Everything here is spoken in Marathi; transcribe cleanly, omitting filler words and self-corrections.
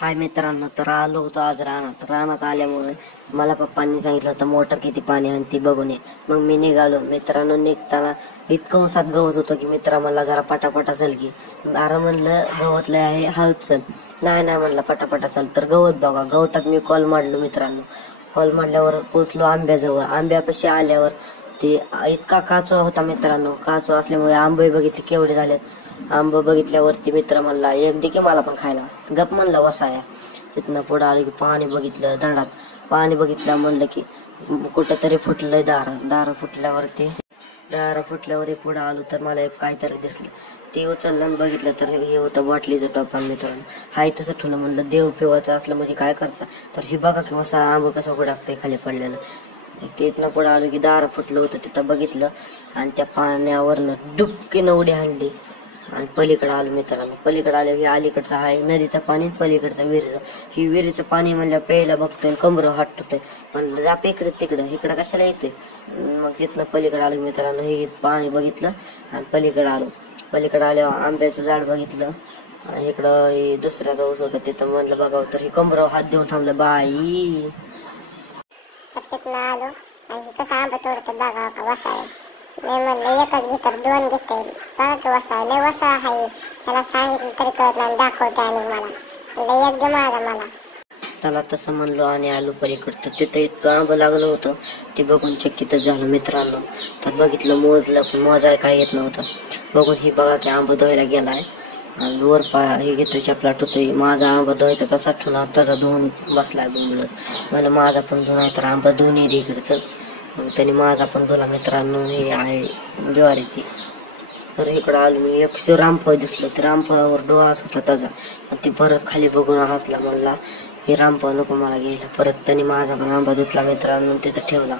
हाय मित्रांनो, तर आलो होतो आज रानात आल्यामुळे मला पप्पांनी सांगितलं होतं मोटर किती पाणी आणते बघून ये. मग मी निघालो. मित्रांनो, निघताना इतकं उसात गवत होतं की मित्रा म्हणला जरा पटापटा चल की. अरे म्हणलं गवत लय आहे, हळूच चल. नाही म्हणलं पटापटा चल. तर गवत बघा, गवतात मी कॉल मारलो मित्रांनो. कॉल मारल्यावर पोचलो आंब्याजवळ. आंब्यापाशी आल्यावर ते इतका काचवा होता मित्रांनो. काचवा असल्यामुळे आंबे बघितले केवढे झालेत. आंब बघितल्यावरती मित्र म्हणला एक दे की मला पण खायला. गप म्हणला वसाया. तिथनं पुढं आलं की पाणी बघितलं दंडात. पाणी बघितलं म्हणलं की कुठं तरी फुटलंय दार फुटल्यावर पुढं आलो तर मला एक काहीतरी दिसलं. ते उचललं आणि बघितलं तर हे होतं बाटलीचं टोपण मित्रांनो. हाय तसं ठेवलं. म्हणलं देव पिवायचं असलं म्हणजे काय करता. तर हे बघा की वसा आंब कसं गुडाकतंय खाली पडलेलं. तिथनं पुढं आलो की दार फुटलं होतं. तिथं बघितलं आणि त्या पाण्यावरनं डुबकीनं उडी आणली आणि पलीकडे आलो मित्रांनो. पलीकडे आल्या ही अलीकडचं आहे नदीचं पाणी, पलीकडचं विहिरीचं. ही विहिरीचं पाणी म्हणलं प्यायला बघतोय, कमरं हटतोय. म्हणलं जाप इकडं कशाला येते. मग तिथनं पलीकडे आलो मित्रांनो. हे पाणी बघितलं आणि पलीकडे आल्यावर आंब्याचं झाड बघितलं आणि इकडं दुसऱ्याचा ऊस होता. तिथं म्हणलं बघावं तर ही कमरं हात देऊन थांबलं बाई. तिथनं आलो आणि कसं आंबा तोडतं बघा का वसाय. मी म्हणलं एकच घेतर दोन घेते बघा की वसा लय वसा आहे. त्याला सांगितलं तरी कळत नाही, दाखवते आणि मला एक दे मला. त्याला तसं म्हणलो आणि आलो पलीकडचं. तिथं इतकं आंबं लागलं होतं ते बघून चकितच झालं मित्रांनो. तर बघितलं, मोजलं, पण मोजाय काय येत नव्हतं. बघून ही बघा की आंबा धुवायला गेलाय आणि वर हे घेतोय चपला टुतोय. माझा आंबा धुवायचा तसा ठेवला, त्याचा धुवून बसलाय बोंबलत. मला माझा पण धुवाय तर आंबा धुवून येते इकडचं. मग त्याने माझा पण धुला मित्रांनो. हे आहे ज्वारीची. तर इकडं आलो मी. एक रामफळ दिसलं. ते रामफळावर डोळाच होता त्याचा. ती परत खाली बघून हसला. म्हणला हे रामफळ नको मला घ्यायला. परत त्याने माझा पण आंबा धुतला मित्रांनो, तिथं ठेवला.